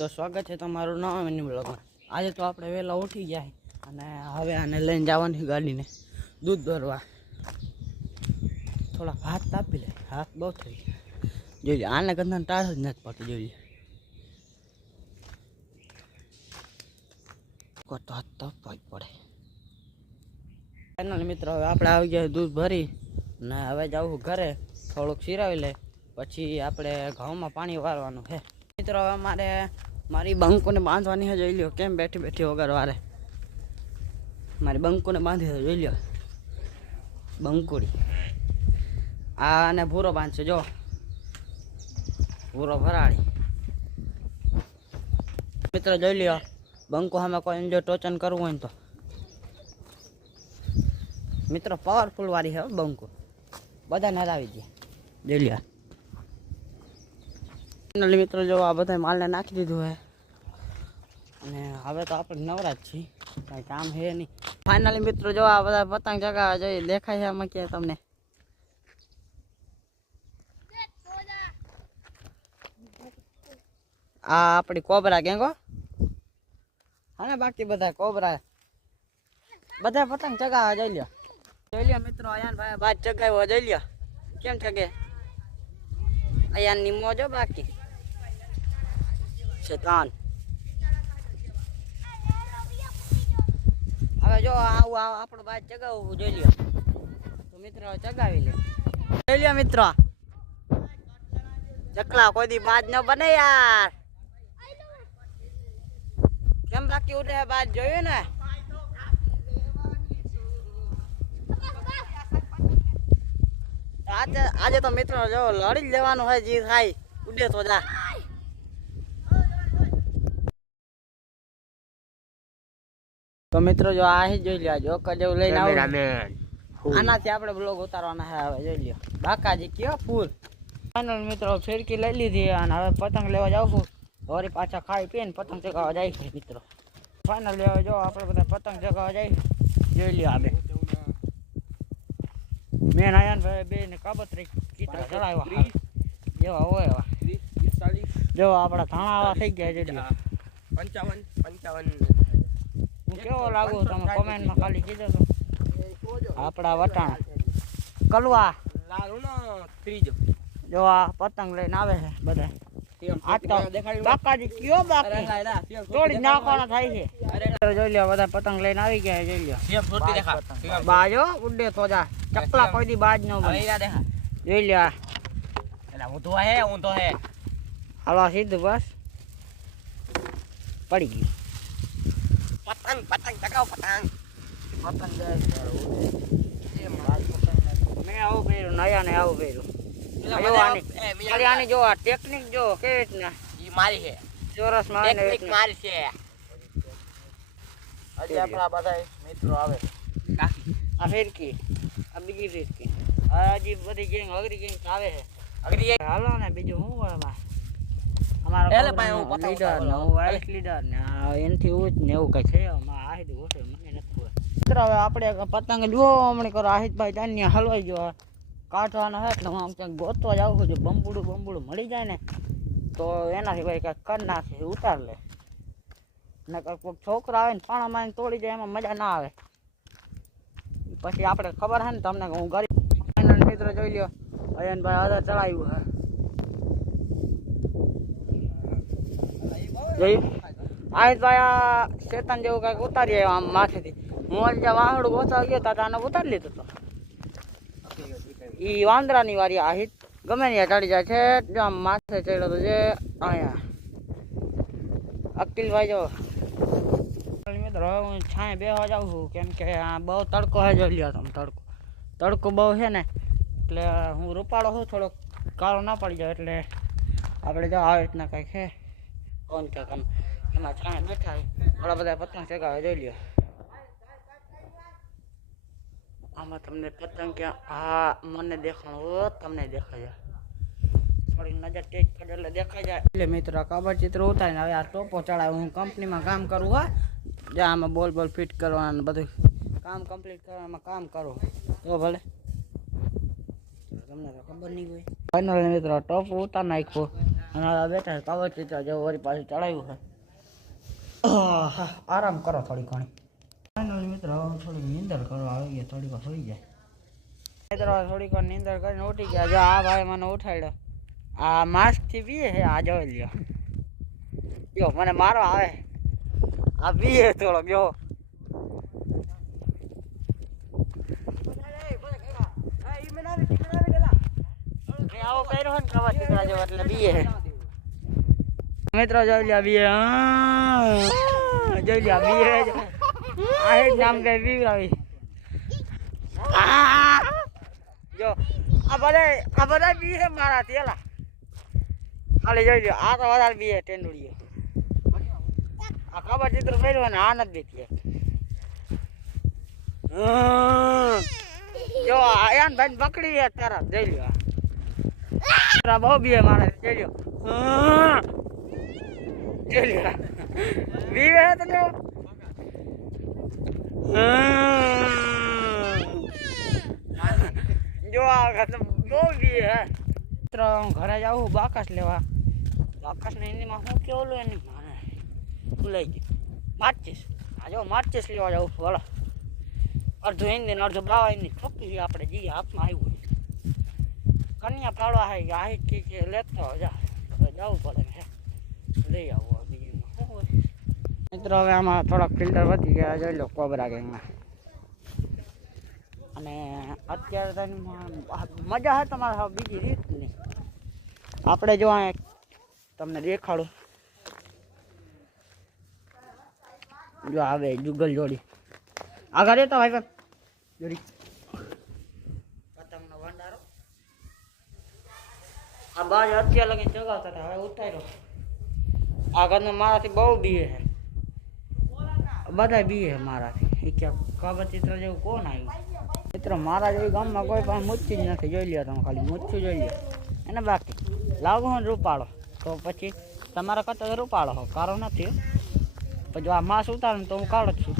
તો સ્વાગત છે તમારું નવા મિની બ્લોગમાં। આજે તો આપણે વહેલા ઉઠી ગયા અને હવે આને લઈને જવાની ગાડીને દૂધ ભરવા। થોડા હાથ તાપી લે, હાથ બહુ થઈ ગયા। જોઈ લે, આને ગંધાને ટાળ જ નથી પડતી। જોઈ લે, તો હાથ તાપવા જ પડે। ફાઇનલ મિત્રો, હવે આપણે આવી ગયા દૂધ ભરી ને હવે જવું ઘરે, થોડુંક સિરાવી લે પછી આપણે ઘઉંમાં પાણી વારવાનું છે। મિત્રો હવે મારી બંકોને બાંધવાની છે। જોઈ લ્યો કેમ બેઠી બેઠી વગર વારે। મારી બંકોને બાંધી છે, જોઈ લ્યો બંકુડી। આને ભૂરો બાંધશે, જો ભૂરો ભરાડી। મિત્રો જોઈ લ્યો, બંકો સામે કોઈ જો ટોચન કરવું હોય ને તો મિત્રો પાવરફુલ વાળી છે બંકો, બધાને હરાવી દે। જોઈ લ્યો મિત્રો, જો આ બધા માલને નાખી દીધું હે અને હવે તો આપણે નવરા જ છીએ, કાંઈ કામ છે નહીં। ફાઇનલી મિત્રો, જો આ બધા પતંગ ચગાવવા જોઈએ, દેખાય છે આમાં ક્યાં તમને? આ આપણી કોબરા ગેંગો હા ને, બાકી બધા કોબરા બધા પતંગ ચગાવવા જોઈ લ્યો। જોઈ લ્યો મિત્રો, અયાન ભાઈ ભાત ચગાવ્યો, જોઈ લ્યો કેમ ચગે। અયાન ની મોજો બાકી શેતાન। હવે જો આવું આપણો બાદ ચગાવવું, જોઈ લ્યો તો મિત્રો ચગાવી લે। જોઈ લ્યો મિત્રો, ચકલા કોઈ દી બાજ ન બને યાર। કેમ બાકી ઉઠે બાજ, જોયું ને? આજે તો મિત્રો જો લડી જ લેવાનું હોય, જે થાય ઉડે તો જા। તો મિત્રો જો આ જોઈ લ્યો, જોકર જેવું લઈને આનાથી આપણે બ્લોગ ઉતારવાના છે। હવે જોઈ લ્યો બાકાજી કયો ફૂલ। ફાઇનલ મિત્રો, ફિરકી લઈ લીધી અને હવે પતંગ લેવા જાઉં છું। વળી પાછા ખાઈ પીને પતંગ ચગાવવા જાય છે મિત્રો। ફાઇનલ લેવા જો આપણે બધા પતંગ ચગાવવા જાય, જોઈ લ્યો આ બે મેન આયાન ભાઈ બે ને કાબતરી ચિત્ર ચડાવ્યા જેવા હોય એવા। જો આપણા ધાણા આવા થઈ ગયા, જોઈ લ્યો 55 હું કેવો લાગુ તમે કોમેન્ટમાં ખાલી કીધો તો। આપણા વટાણા કલવા ત્રીજો જો આ પતંગ લઈને આવે છે બધા। બાકાજી કયો બાકી તોડી નાખવાના થાય છે। જોઈ લ્યો બધા પતંગ લઈને આવી ગયા, જોઈ લ્યો બાજો ઉડે તો જા। ચકલા કોઈ દી બાજ ન બને, જોઈ લ્યો ઊંધો હે હાલો સીધું બસ પડી ગયું। પતંગ ચગાવ પતંગ મેં આવું કર્યું, નયા ને આવું કર્યું। આની જો આ ટેકનિક જો કેવી રીતના મારી છે, ચોરસ મારી મારી છે। આજે આપણા બધા મિત્રો આવે, આ ફિરકી આ બીજી ફિરકી હજી બધી ગેંગ અગરી ગેંગ આવે છે। અગરી હાલો ને બીજું શું હોય અમારા લીડર ને હું વાઇસ લીડર ને એનથી ઉચ્ચ ને એવું કઈ છે આહિદ ઓછે મને નથી ખબર। મિત્રો હવે આપણે પતંગ જુઓ હમણાં કરો, આહિદભાઈ ત્યાં હલવાઈ ગયો કાઢવાનો છે એટલે હું આમ ક્યાંક ગોતવા જાઉં છું। જો બંબુડું મળી જાય ને તો એનાથી ભાઈ કંઈક કરી નાખે, ઉતાર લે ને કોઈક છોકરા આવે ને પાણા મારીને તોડી જાય, એમાં મજા ના આવે। પછી આપણે ખબર છે ને તમને હું ગરીબ। ફાઇનલ મિત્રો જોઈ લ્યો, અયનભાઈ આધાર ચડાવ્યું છે, જોયું આહિદભાઈ આ શેતાન જેવું કંઈક ઉતારી આવ્યો આમ માથેથી। હું જ્યાં વાહડું ગોતવા ગયો તા આને ઉતારી લીધું તો ઈ વાંદરાની વારી આહિદ ગમે ત્યાં ચડી જાય છે। જો આમ માથે ચડ્યો તો જે અહીંયા અકીલભાઈ જો મિત્રો હવે હું છાંય બેસવા જાઉં છું, કેમ કે આ બહુ તડકો છે। જોઈ લ્યો તમે તડકો બહુ છે ને એટલે હું રૂપાળો છું, થોડોક કાળો ના પડી જાય એટલે આપણે જો આવી રીતના કંઈક છે કોણ કે એમાં છાંય બેઠા ઘણા બધા પતંગ ચગાવે। જોઈ લ્યો આમાં તમને પતંગ કે હા મને દેખાણું તમને દેખાય થોડી નજર તેજ કરે એટલે દેખાઈ જાય। એટલે મિત્રો કબર ચિત્ર ઉતારીને હવે આ ટોપો ચડાવ્યો। હું કંપનીમાં કામ કરું હા, જ્યાં આમાં બોલ ફિટ કરવાનું બધું કામ કમ્પ્લીટ કરવામાં કામ કરું તો ભલે તમને તો ખબર નહીં હોય। ફાઇનલ મિત્રો ટોપો ઉતાર નાખ્યો અને આ બેઠા છે કવર ચિત્ર જેવું વળી પાછું ચડાવ્યું છે. આરામ કરો થોડી ઘણી. ફાઇનલ મિત્રો હવે થોડીક નીંદર કરવા આવી ગયા, થોડીક વાર સુઈ જાય. મિત્રો થોડીક વાર નીંદર કરીને ઉઠી ગયા. જો આ ભાઈ મને ઉઠાડ્યો, આ માસ્ક થી પીએ છે. આ જોઈ લ્યો, જો મને મારો આવે, આ પીએ થોડોક જો. આવો કર્યો ને કવર ચિત્ર જેવો એટલે પીએ મિત્રો. જોઈ લ્યા બીએ, જોઈ લ્યા બીએ. આ જ નામ કઈ પીવડાવી. જો આ બધા બી છે મારાથી. એલા ખાલી જોઈ લ્યો, આ તો વધારે બી છે ટેન્ડુડીઓ. આ ખબર ચિત્ર કર્યું ને આ નથી બેઠી. જો આયાન ભાઈ પકડી તરફ જોઈ લ્યો. બહુ બી છે મારા, જોઈ લ્યો. જોઈ લ્યો બી છે તો જો. જો આ બહુ બી હે મિત્રો. હું ઘરે જાઉં બાકસ લેવા. બાકસ ને હિન્દીમાં શું કેવું એની માને ભૂલાઈ ગયું. માચીસ. આ જો માચીસ લેવા જાઉં છું. હલો, અડધું હિન્દી ને અડધું બાવા હિન્દી ઠોકી આપણે જઈએ. હાથમાં આવ્યું કન્યા ફાળવા હે આહિત કે લેતો જા જવું પડે હે લઈ આવું. બીજું શું હોય મિત્રો. હવે આમાં થોડાક ફિલ્ટર વધી ગયા. જોઈ લો કોબરા ગેંગમાં. અને અત્યારે તો મજા છે તમારે બીજી રીતની. આપણે જો તમને દેખાડું, જો આવે જુગલ જોડી આગળ રહેતો ભાઈ જોડી પતંગનો ભંડારો. આ બાજ અત્યારે લગી જગાવતા હતા, હવે ઉતાર્યો. આગળનો મારાથી બહુ બીએ છે, બધા બીએ છે મારાથી. એ ક્યાં ખબર ચિત્ર જેવું કોણ આવ્યું મિત્રો. મારા જેવી ગામમાં કોઈ પણ મૂર્તિ જ નથી. જોઈ લ્યો તમે, ખાલી મૂર્છું જોઈ લ્યો એને. બાકી લાગુ ને રૂપાળો તો પછી તમારા કરતા રૂપાળો હો, કાળો નથી. પછી જો આ માસ ઉતારે તો હું કાળો જ છું.